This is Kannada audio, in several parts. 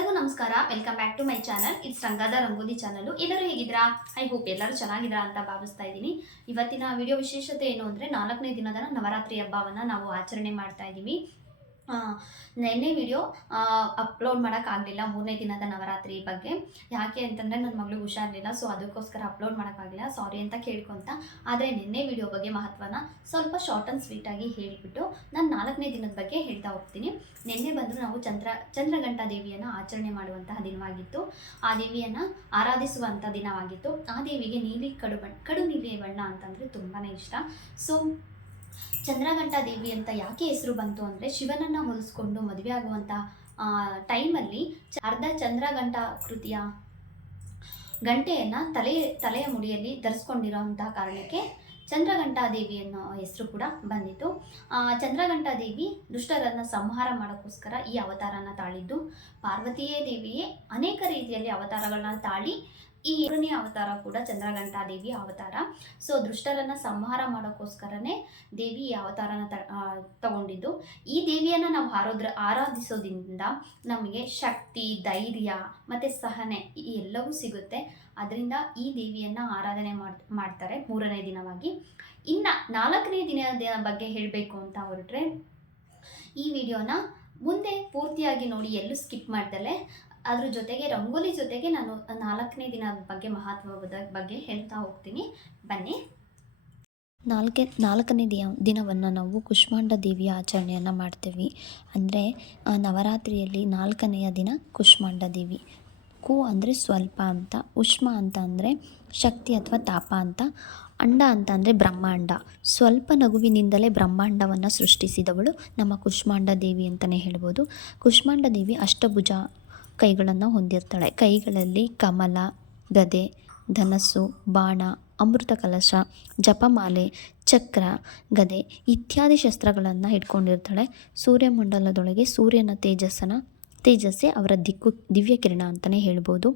ಎಲ್ಲರಿಗೂ ನಮಸ್ಕಾರ. Welcome back to my channel it's ರಂಗಾದ rangoli channel ಎಲ್ಲರೂ ಹೇಗಿದ್ರಾ ಐ ಹೋಪ್ ಎಲ್ಲರೂ ಚೆನ್ನಾಗಿದ್ರಾ ಅಂತ ಭಾವಿಸ್ತಾ ಇದ್ದೀನಿ. ಇವತ್ತಿನ ವಿಡಿಯೋ ವಿಶೇಷತೆ ಏನು ಅಂದರೆ ನಾಲ್ಕನೇ ದಿನದ ನವರಾತ್ರಿ ಹಬ್ಬವನ್ನು ನಾವು ಆಚರಣೆ ಮಾಡ್ತಾ ಇದ್ದೀವಿ. ನೆನ್ನೆ ವಿಡಿಯೋ ಅಪ್ಲೋಡ್ ಮಾಡೋಕ್ಕಾಗಲಿಲ್ಲ ಮೂರನೇ ದಿನದ ನವರಾತ್ರಿ ಬಗ್ಗೆ. ಯಾಕೆ ಅಂತಂದರೆ ನನ್ನ ಮಗಳಿಗೆ ಹುಷಾರಿಲ್ಲ ಸೊ ಅದಕ್ಕೋಸ್ಕರ ಅಪ್ಲೋಡ್ ಮಾಡೋಕ್ಕಾಗಲಿಲ್ಲ ಸಾರಿ ಅಂತ ಕೇಳ್ಕೊತ, ಆದರೆ ನಿನ್ನೆ ವಿಡಿಯೋ ಬಗ್ಗೆ ಮಹತ್ವನ ಸ್ವಲ್ಪ ಶಾರ್ಟ್ ಆ್ಯಂಡ್ ಸ್ವೀಟಾಗಿ ಹೇಳಿಬಿಟ್ಟು ನಾನು ನಾಲ್ಕನೇ ದಿನದ ಬಗ್ಗೆ ಹೇಳ್ತಾ ಹೋಗ್ತೀನಿ. ನಿನ್ನೆ ಬಂದು ನಾವು ಚಂದ್ರ, ಚಂದ್ರಘಂಟಾ ದೇವಿಯನ್ನು ಆಚರಣೆ ಮಾಡುವಂತಹ ದಿನವಾಗಿತ್ತು. ಆ ದೇವಿಯನ್ನು ಆರಾಧಿಸುವಂಥ ದಿನವಾಗಿತ್ತು. ಆ ದೇವಿಗೆ ನೀಲಿ ಕಡು ಬಣ್ಣ ಕಡು ನೀಲಿ ಬಣ್ಣ ಅಂತಂದರೆ ತುಂಬಾ ಇಷ್ಟ. ಸೊ ಚಂದ್ರಘಂಟಾ ದೇವಿ ಅಂತ ಯಾಕೆ ಹೆಸರು ಬಂತು ಅಂದರೆ ಶಿವನನ್ನು ಹೊಲಿಸ್ಕೊಂಡು ಮದುವೆ ಆಗುವಂಥ ಟೈಮಲ್ಲಿ ಅರ್ಧ ಚಂದ್ರಘಂಟ ಕೃತಿಯ ಗಂಟೆಯನ್ನು ತಲೆ ತಲೆಯ ಮುಡಿಯಲ್ಲಿ ಧರಿಸ್ಕೊಂಡಿರೋಂಥ ಕಾರಣಕ್ಕೆ ಚಂದ್ರಘಂಟಾ ದೇವಿ ಅನ್ನೋ ಹೆಸರು ಕೂಡ ಬಂದಿತ್ತು. ಆ, ಚಂದ್ರಘಂಟಾ ದೇವಿ ದುಷ್ಟರನ್ನು ಸಂಹಾರ ಮಾಡೋಕ್ಕೋಸ್ಕರ ಈ ಅವತಾರನ ತಾಳಿದ್ದು. ಪಾರ್ವತಿಯೇ ದೇವಿಯೇ ಅನೇಕ ರೀತಿಯಲ್ಲಿ ಅವತಾರಗಳನ್ನ ತಾಳಿ ಈ ಎರಡನೇ ಅವತಾರ ಕೂಡ ಚಂದ್ರಘಂಟಾ ದೇವಿ ಅವತಾರ. ಸೊ ದುಷ್ಟರನ್ನ ಸಂಹಾರ ಮಾಡೋಕ್ಕೋಸ್ಕರನೇ ದೇವಿ ಈ ಅವತಾರನ ತಗೊಂಡಿದ್ದು. ಈ ದೇವಿಯನ್ನ ನಾವು ಆರೋದ್ರ ಆರಾಧಿಸೋದ್ರಿಂದ ನಮಗೆ ಶಕ್ತಿ, ಧೈರ್ಯ ಮತ್ತೆ ಸಹನೆ ಈ ಎಲ್ಲವೂ ಸಿಗುತ್ತೆ. ಅದರಿಂದ ಈ ದೇವಿಯನ್ನ ಆರಾಧನೆ ಮಾಡ್, ಮಾಡ್ತಾರೆ ಮೂರನೇ ದಿನವಾಗಿ. ಇನ್ನ ನಾಲ್ಕನೇ ದಿನದ ಬಗ್ಗೆ ಹೇಳಬೇಕು ಅಂತ ಹೊರಟ್ರೆ ಈ ವಿಡಿಯೋನ ಮುಂದೆ ಪೂರ್ತಿಯಾಗಿ ನೋಡಿ ಎಲ್ಲೂ ಸ್ಕಿಪ್ ಮಾಡ್ದಲೆ. ಅದ್ರ ಜೊತೆಗೆ ರಂಗೋಲಿ ಜೊತೆಗೆ ನಾನು ನಾಲ್ಕನೇ ದಿನದ ಬಗ್ಗೆ ಮಹತ್ವದ ಬಗ್ಗೆ ಹೇಳ್ತಾ ಹೋಗ್ತೀನಿ. ಬನ್ನಿ. ನಾಲ್ಕೆ, ನಾಲ್ಕನೇ ದಿನ ದಿನವನ್ನು ನಾವು ಕುಷ್ಮಾಂಡ ದೇವಿಯ ಆಚರಣೆಯನ್ನು ಮಾಡ್ತೀವಿ. ಅಂದರೆ ನವರಾತ್ರಿಯಲ್ಲಿ ನಾಲ್ಕನೆಯ ದಿನ ಕುಷ್ಮಾಂಡ ದೇವಿ. ಕು ಅಂದರೆ ಸ್ವಲ್ಪ ಅಂತ, ಉಷ್ಮ ಅಂತ ಅಂದರೆ ಶಕ್ತಿ ಅಥವಾ ತಾಪ ಅಂತ, ಅಂಡ ಅಂತ ಅಂದರೆ ಬ್ರಹ್ಮಾಂಡ. ಸ್ವಲ್ಪ ನಗುವಿನಿಂದಲೇ ಬ್ರಹ್ಮಾಂಡವನ್ನು ಸೃಷ್ಟಿಸಿದವಳು ನಮ್ಮ ಕುಷ್ಮಾಂಡ ದೇವಿ ಅಂತಲೇ ಹೇಳ್ಬೋದು. ಕುಷ್ಮಾಂಡ ದೇವಿ ಅಷ್ಟಭುಜ ಕೈಗಳನ್ನು ಹೊಂದಿರ್ತಾಳೆ ಕೈಗಳಲ್ಲಿ ಕಮಲ, ಗದೆ, ಧನಸ್ಸು, ಬಾಣ, ಅಮೃತ ಕಲಶ, ಜಪಮಾಲೆ, ಚಕ್ರ, ಗದೆ ಇತ್ಯಾದಿ ಶಸ್ತ್ರಗಳನ್ನು ಇಟ್ಕೊಂಡಿರ್ತಾಳೆ ಸೂರ್ಯಮಂಡಲದೊಳಗೆ ಸೂರ್ಯನ ತೇಜಸ್ಸನ, ತೇಜಸ್ಸೇ ಅವರ ದಿಕ್ಕು, ದಿವ್ಯ ಕಿರಣ ಅಂತಲೇ ಹೇಳ್ಬೋದು.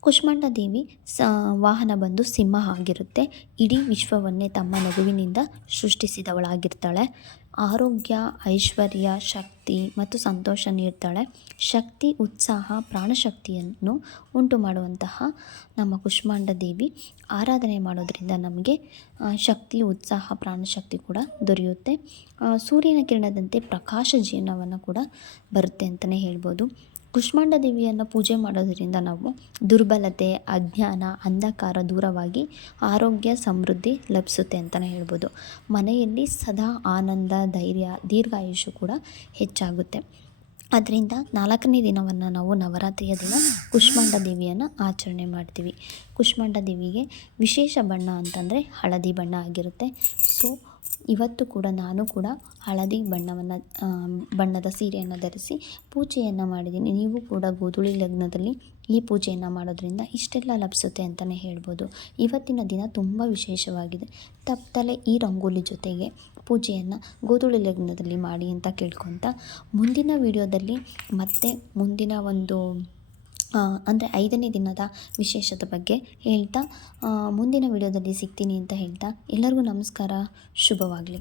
ಕುಷ್ಮಾಂಡ ದೇವಿ ಸ, ವಾಹನ ಬಂದು ಸಿಂಹ ಆಗಿರುತ್ತೆ. ಇಡೀ ವಿಶ್ವವನ್ನೇ ತಮ್ಮ ನಗುವಿನಿಂದ ಸೃಷ್ಟಿಸಿದವಳಾಗಿರ್ತಾಳೆ. ಆರೋಗ್ಯ, ಐಶ್ವರ್ಯ, ಶಕ್ತಿ ಮತ್ತು ಸಂತೋಷ ನೀಡ್ತಾಳೆ. ಶಕ್ತಿ, ಉತ್ಸಾಹ, ಪ್ರಾಣಶಕ್ತಿಯನ್ನು ಉಂಟು ಮಾಡುವಂತಹ ನಮ್ಮ ಕುಷ್ಮಾಂಡ ದೇವಿ ಆರಾಧನೆ ಮಾಡೋದರಿಂದ ನಮಗೆ ಶಕ್ತಿ, ಉತ್ಸಾಹ, ಪ್ರಾಣಶಕ್ತಿ ಕೂಡ ದೊರೆಯುತ್ತೆ. ಸೂರ್ಯನ ಕಿರಣದಂತೆ ಪ್ರಕಾಶ ಜೀವನವನ್ನು ಕೂಡ ಬರುತ್ತೆ ಅಂತಲೇ ಹೇಳ್ಬೋದು. ಕುಷ್ಮಾಂಡ ದೇವಿಯನ್ನು ಪೂಜೆ ಮಾಡೋದರಿಂದ ನಾವು ದುರ್ಬಲತೆ, ಅಜ್ಞಾನ, ಅಂಧಕಾರ ದೂರವಾಗಿ ಆರೋಗ್ಯ, ಸಮೃದ್ಧಿ ಲಭಿಸುತ್ತೆ ಅಂತಲೇ ಹೇಳ್ಬೋದು. ಮನೆಯಲ್ಲಿ ಸದಾ ಆನಂದ, ಧೈರ್ಯ ದೀರ್ಘಾಯುಷು ಕೂಡ ಹೆಚ್ಚಾಗುತ್ತೆ. ಅದರಿಂದ ನಾಲ್ಕನೇ ದಿನವನ್ನು ನಾವು ನವರಾತ್ರಿಯ ದಿನ ಕುಷ್ಮಾಂಡ ದೇವಿಯನ್ನು ಆಚರಣೆ ಮಾಡ್ತೀವಿ. ಕುಷ್ಮಾಂಡ ದೇವಿಗೆ ವಿಶೇಷ ಬಣ್ಣ ಅಂತಂದರೆ ಹಳದಿ ಬಣ್ಣ ಆಗಿರುತ್ತೆ. ಸೊ ಇವತ್ತು ಕೂಡ ನಾನು ಕೂಡ ಹಳದಿ ಬಣ್ಣವನ್ನು ಬಣ್ಣದ ಸೀರೆಯನ್ನು ಧರಿಸಿ ಪೂಜೆಯನ್ನು ಮಾಡಿದ್ದೀನಿ. ನೀವು ಕೂಡ ಗೋಧುಳಿ ಲಗ್ನದಲ್ಲಿ ಈ ಪೂಜೆಯನ್ನು ಮಾಡೋದ್ರಿಂದ ಇಷ್ಟೆಲ್ಲ ಲಭಿಸುತ್ತೆ ಅಂತಲೇ ಹೇಳ್ಬೋದು. ಇವತ್ತಿನ ದಿನ ತುಂಬ ವಿಶೇಷವಾಗಿದೆ. ತಪ್ಪದಲ್ಲೇ ಈ ರಂಗೋಲಿ ಜೊತೆಗೆ ಪೂಜೆಯನ್ನು ಗೋಧುಳಿ ಲಗ್ನದಲ್ಲಿ ಮಾಡಿ ಅಂತ ಕೇಳ್ಕೊತ ಮುಂದಿನ ವಿಡಿಯೋದಲ್ಲಿ ಮತ್ತೆ ಮುಂದಿನ ಒಂದು ಅಂದರೆ ಐದನೇ ದಿನದ ವಿಶೇಷದ ಬಗ್ಗೆ ಹೇಳ್ತಾ ಮುಂದಿನ ವಿಡಿಯೋದಲ್ಲಿ ಸಿಗ್ತೀನಿ ಅಂತ ಹೇಳ್ತಾ ಎಲ್ಲರಿಗೂ ನಮಸ್ಕಾರ. ಶುಭವಾಗಲಿ.